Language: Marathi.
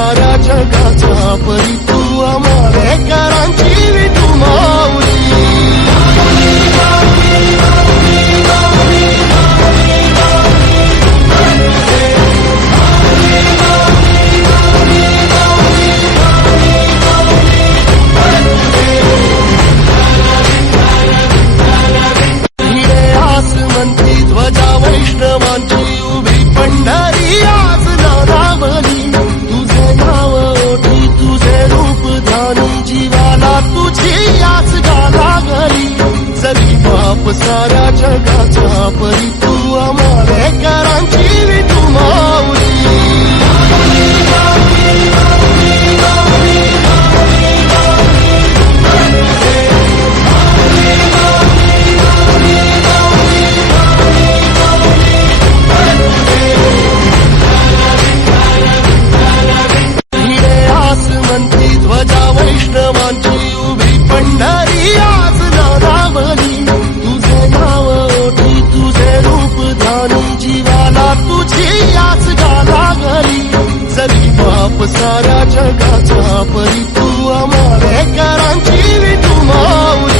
साऱ्या जगाचा परी तू आंबेडकरांची विठू माऊली ध्वजा वैष्णवांची उभी पंढरी आज नारावली तुझे नाव ओठी तुझे रूप ध्यानी जीवाला तुझी आस गाला गली जरी बाप साऱ्या जगाचा परी तू आंबेडकरांची विठू माऊली ध्वजा वैष्णवांची उभी पंढरी आज नारावली तुझे नाव ओठी तुझे रूप ध्यानी जीवाला तुझी आस गाला गली जरी बाप साऱ्या जगाचा परी तू आंबेडकरांची विठू माऊली